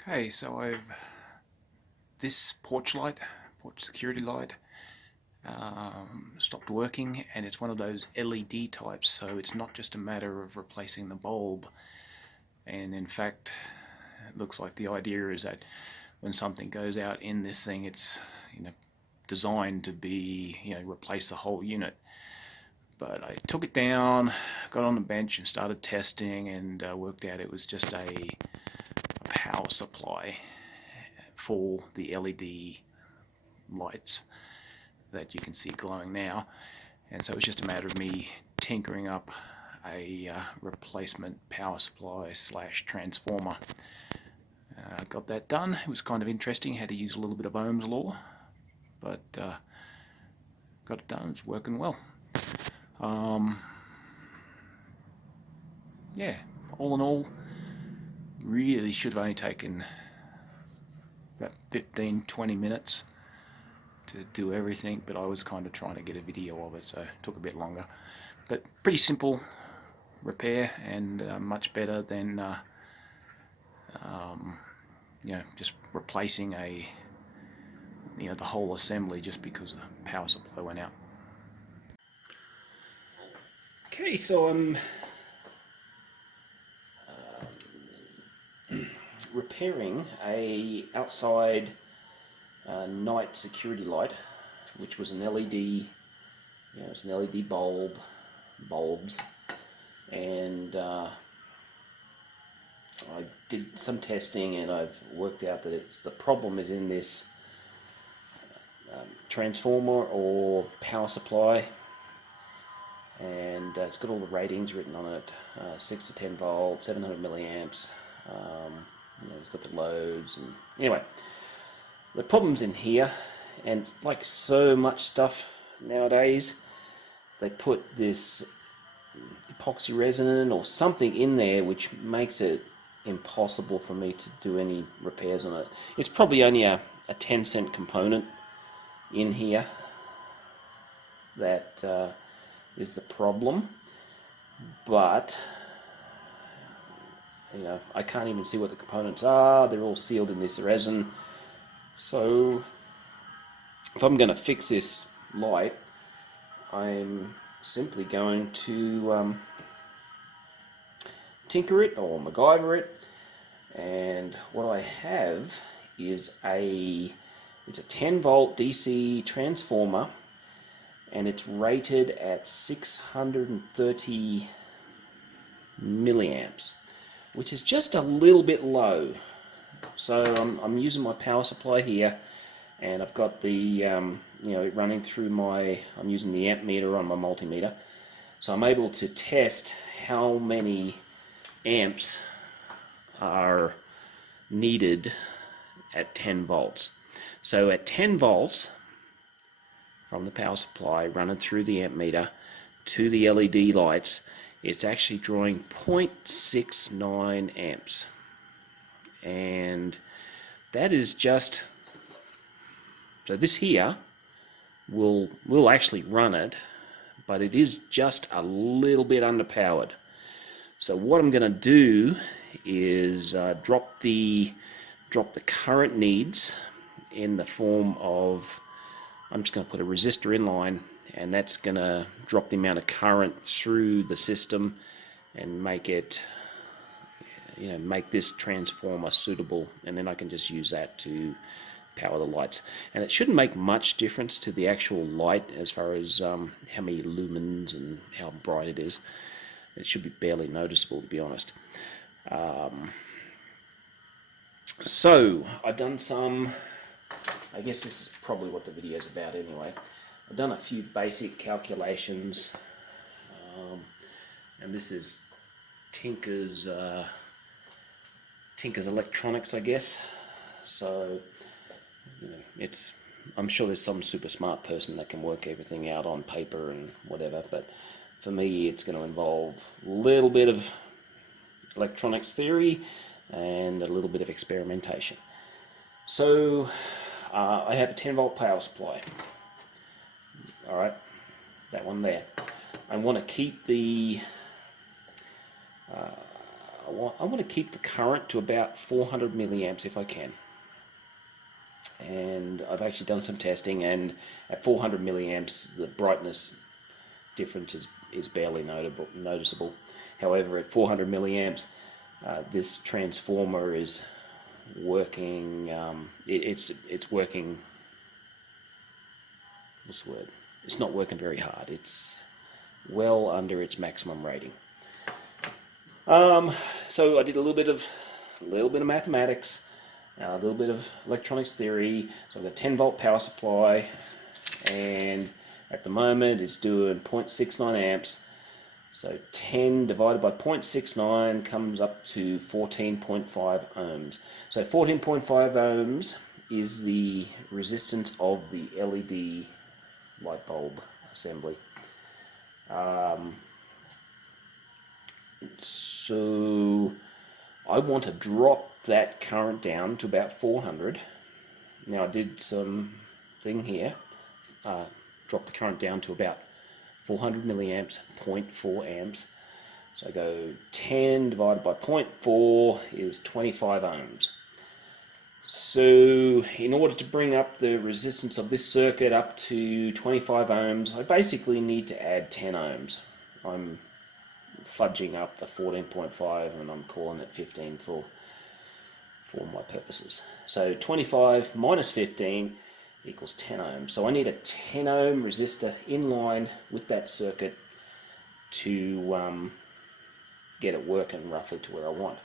Okay, so this porch security light, stopped working, and it's one of those LED types, so it's not just a matter of replacing the bulb. And in fact, it looks like the idea is that when something goes out in this thing, it's designed to be replace the whole unit. But I took it down, got on the bench and started testing, and worked out it was just a power supply for the LED lights that you can see glowing now. And so it was just a matter of me tinkering up a replacement power supply slash transformer. Got that done. It was kind of interesting. Had to use a little bit of Ohm's law, but got it done. It's working well. Yeah, all in all, really should have only taken about 15-20 minutes to do everything, but I was kind of trying to get a video of it, so it took a bit longer. But pretty simple repair, and much better than just replacing the whole assembly just because the power supply went out. Okay, so I'm repairing a outside night security light, which was an LED. It's an LED bulbs, and I did some testing, and I've worked out that the problem is in this transformer or power supply, and it's got all the ratings written on it: 6 to 10 volts, 700 milliamps. It's got the loads, and anyway, the problem's in here. And like so much stuff nowadays, they put this epoxy resin or something in there which makes it impossible for me to do any repairs on it. It's probably only a 10-cent component in here that is the problem, but I can't even see what the components are. They're all sealed in this resin. So if I'm going to fix this light, I'm simply going to tinker it or MacGyver it. And what I have is it's a 10 volt DC transformer, and it's rated at 630 milliamps, which is just a little bit low. So I'm using my power supply here, and I've got the running through I'm using the amp meter on my multimeter, so I'm able to test how many amps are needed at 10 volts. So at 10 volts from the power supply running through the amp meter to the LED lights, it's actually drawing 0.69 amps. And that is just, so this here will actually run it, but it is just a little bit underpowered. So what I'm going to do is drop the current needs in the form of, I'm just going to put a resistor in line, and that's going to drop the amount of current through the system and make it, make this transformer suitable, and then I can just use that to power the lights. And it shouldn't make much difference to the actual light as far as how many lumens and how bright it is. It should be barely noticeable, to be honest. So I've done some, I guess this is probably what the video is about anyway. I've done a few basic calculations, and this is Tinker's electronics, I guess. So I'm sure there's some super smart person that can work everything out on paper and whatever, but for me it's going to involve a little bit of electronics theory and a little bit of experimentation. So I have a 10 volt power supply. Alright, that one there. I want to keep the I want to keep the current to about 400 milliamps if I can. And I've actually done some testing, and at 400 milliamps the brightness difference is barely noticeable. However, at 400 milliamps this transformer is working, it's working, what's the word? It's not working very hard. It's well under its maximum rating. So I did a little bit of mathematics, a little bit of electronics theory. So I've got a 10 volt power supply, and at the moment it's doing 0.69 amps. So 10 divided by 0.69 comes up to 14.5 ohms. So 14.5 ohms is the resistance of the LED light bulb assembly. So I want to drop that current down to about 400. Now I did some thing here, drop the current down to about 400 milliamps, 0.4 amps. So I go 10 divided by 0.4 is 25 ohms. So in order to bring up the resistance of this circuit up to 25 ohms, I basically need to add 10 ohms. I'm fudging up the 14.5 and I'm calling it 15 for my purposes. So 25 minus 15 equals 10 ohms. So I need a 10 ohm resistor in line with that circuit to get it working roughly to where I want.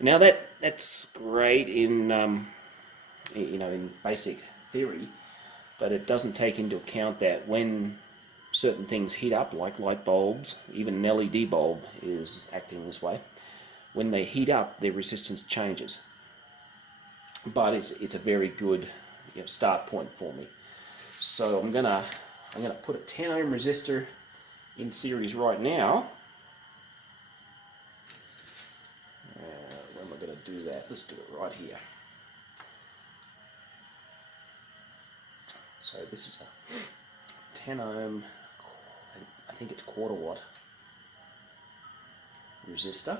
Now that's great in in basic theory, but it doesn't take into account that when certain things heat up, like light bulbs, even an LED bulb is acting this way. When they heat up, their resistance changes. But it's a very good start point for me. So I'm gonna put a 10 ohm resistor in series right now. When am I going to do that? Let's do it right here. So this is a 10 ohm, I think it's quarter watt resistor,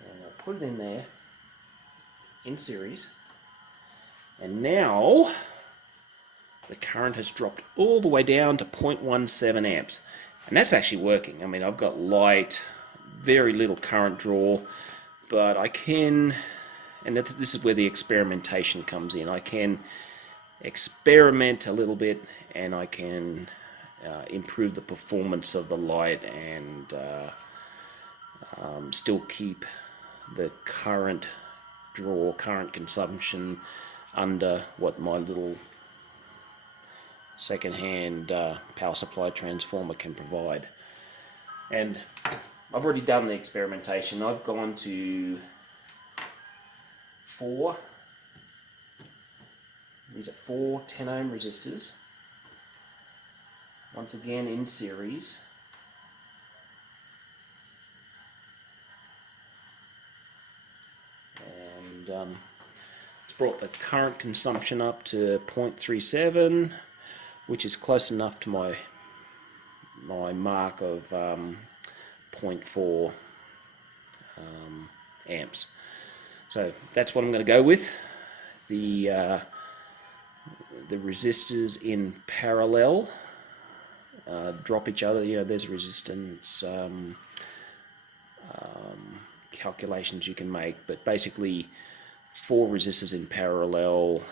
and I'll put it in there in series, and now the current has dropped all the way down to 0.17 amps, and that's actually working. I mean, I've got light, very little current draw, but I can, and this is where the experimentation comes in, I can experiment a little bit, and I can improve the performance of the light and still keep the current draw, current consumption under what my little second-hand power supply transformer can provide. And I've already done the experimentation. I've gone to these are four 10 ohm resistors, once again in series. And it's brought the current consumption up to 0.37, which is close enough to my mark of 0.4 amps. So that's what I'm going to go with. The resistors in parallel drop each other. There's resistance calculations you can make, but basically four resistors in parallel,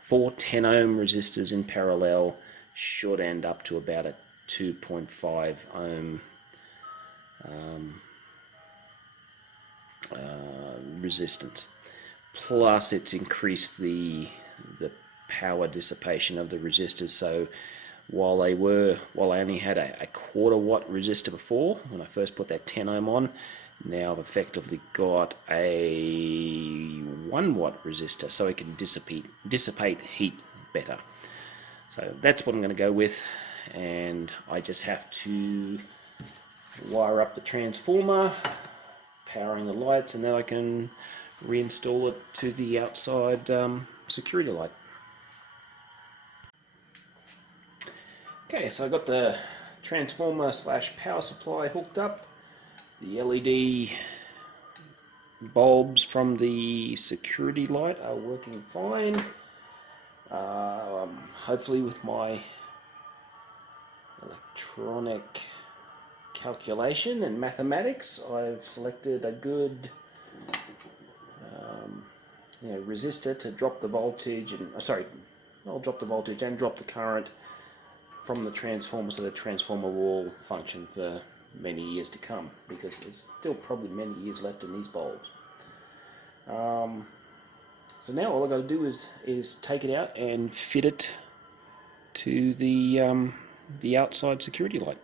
four 10 ohm resistors in parallel should end up to about a 2.5 ohm resistance. Plus it's increased the power dissipation of the resistors. So while I only had a quarter watt resistor before, when I first put that 10 ohm on, now I've effectively got a 1 watt resistor, so it can dissipate heat better. So that's what I'm going to go with, and I just have to wire up the transformer, powering the lights, and then I can reinstall it to the outside security light. Okay, so I got the transformer / power supply hooked up. The LED bulbs from the security light are working fine. Hopefully with my electronic calculation and mathematics, I've selected a good resistor to drop the voltage and I'll drop the voltage and drop the current from the transformer, so the transformer will function for many years to come, because there's still probably many years left in these bulbs. So now all I've got to do is take it out and fit it to the outside security light.